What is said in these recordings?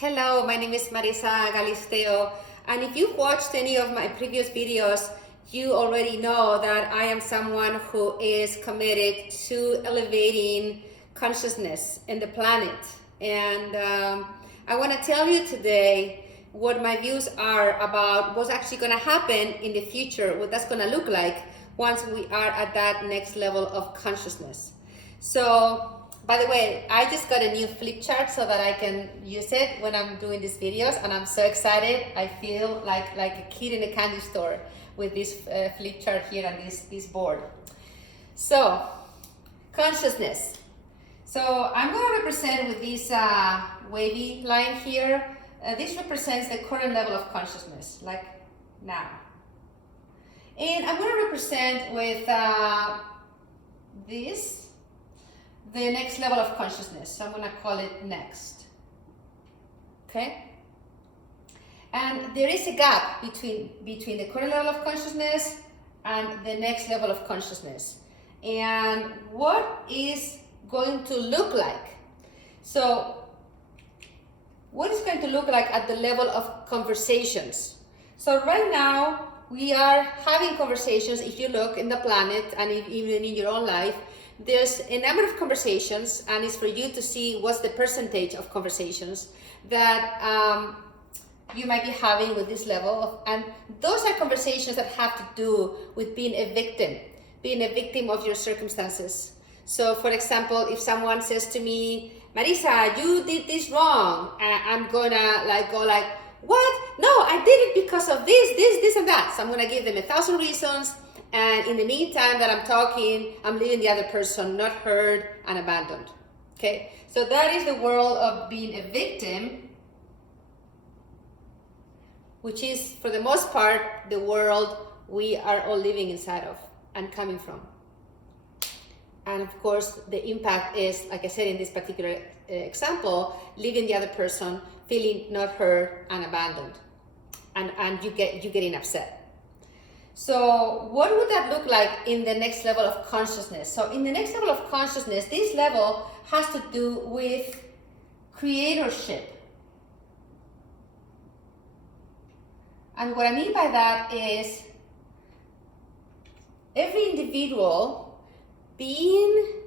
Hello, my name is Marisa Galisteo, and if you've watched any of my previous videos, you already know that I am someone who is committed to elevating consciousness in the planet. And I want to tell you today what my views are about what's actually going to happen in the future, what that's going to look like once we are at that next level of consciousness. So, by the way, I just got a new flip chart so that I can use it when I'm doing these videos, and I'm so excited. I feel like a kid in a candy store with this flip chart here and this board. So, consciousness. So I'm going to represent with this wavy line here. This represents the current level of consciousness, like now. And I'm going to represent with this the next level of consciousness. So I'm going to call it next. Okay? And there is a gap between the current level of consciousness and the next level of consciousness. And what is going to look like? So what is going to look like at the level of conversations? So right now we are having conversations. If you look in the planet and even in your own life, there's a number of conversations, and it's for you to see what's the percentage of conversations that you might be having with this level. And those are conversations that have to do with being a victim of your circumstances. So for example, if someone says to me, Marisa, you did this wrong, I'm gonna go like, what? No, I did it because of this, and that. So I'm gonna give them 1,000 reasons. And in the meantime that I'm talking, I'm leaving the other person not heard and abandoned. Okay? So that is the world of being a victim, which is, for the most part, the world we are all living inside of and coming from. And of course, the impact is, like I said in this particular example, leaving the other person feeling not heard and abandoned. And you getting upset. So what would that look like in the next level of consciousness? So in the next level of consciousness, this level has to do with creatorship. And what I mean by that is every individual being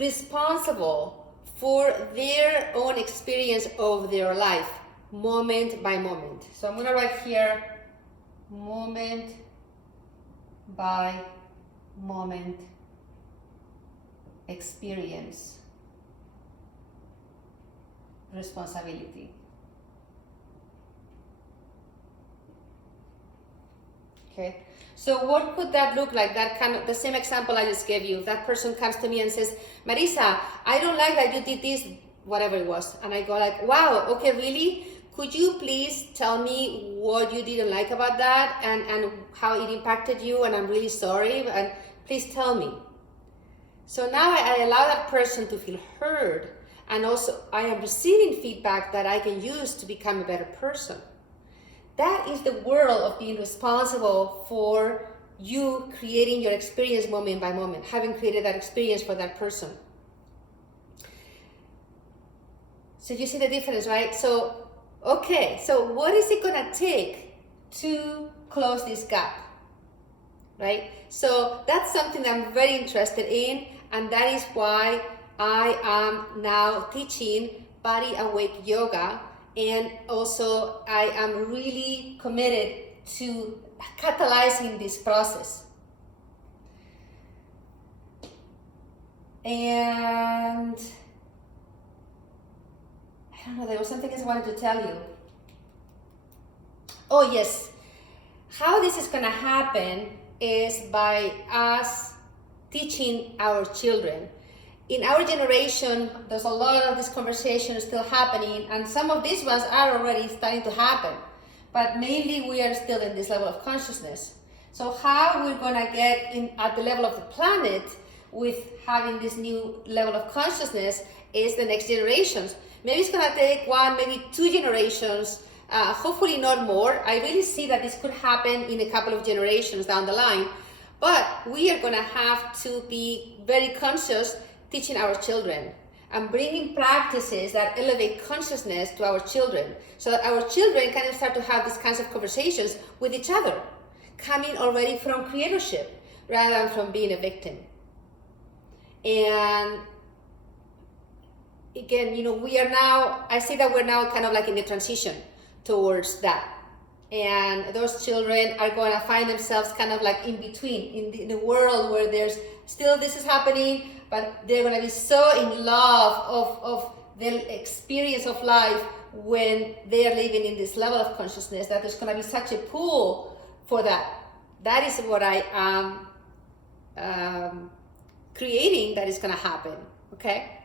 responsible for their own experience of their life, moment by moment. So I'm going to write here, moment by moment experience responsibility. Okay, so what could that look like? That kind of the same example I just gave you. If that person comes to me and says, Marisa, I don't like that you did this, whatever it was, and I go like, wow, okay, really? Could you please tell me what you didn't like about that and how it impacted you, and I'm really sorry, and please tell me. So now I allow that person to feel heard, and also I am receiving feedback that I can use to become a better person. That is the world of being responsible for you creating your experience moment by moment, having created that experience for that person. So you see the difference, right? So okay, so what is it gonna take to close this gap, right? So that's something that I'm very interested in, and that is why I am now teaching Body Awake Yoga, and also I am really committed to catalyzing this process. And I don't know, there was something else I wanted to tell you. Oh yes, how this is gonna happen is by us teaching our children. In our generation, there's a lot of this conversation still happening, and some of these ones are already starting to happen, but mainly we are still in this level of consciousness. So how we're gonna get in at the level of the planet with having this new level of consciousness is the next generations. Maybe it's gonna take 1, maybe 2 generations, hopefully not more. I really see that this could happen in a couple of generations down the line, but we are gonna have to be very conscious teaching our children. and bringing practices that elevate consciousness to our children, so that our children can start to have these kinds of conversations with each other, coming already from creatorship rather than from being a victim. And again, you know, we are now, I say that we're now kind of like in the transition towards that. And those children are going to find themselves kind of like in between, in the world where there's still this is happening, but they're going to be so in love of the experience of life when they are living in this level of consciousness, that there's going to be such a pull for that. That is what I am creating that is going to happen, okay?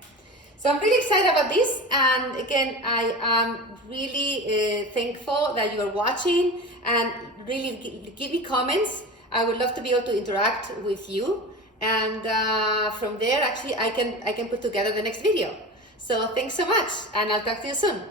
So I'm really excited about this, and again, I am really thankful that you are watching, and really give me comments. I would love to be able to interact with you, and from there, actually, I can put together the next video. So thanks so much, and I'll talk to you soon.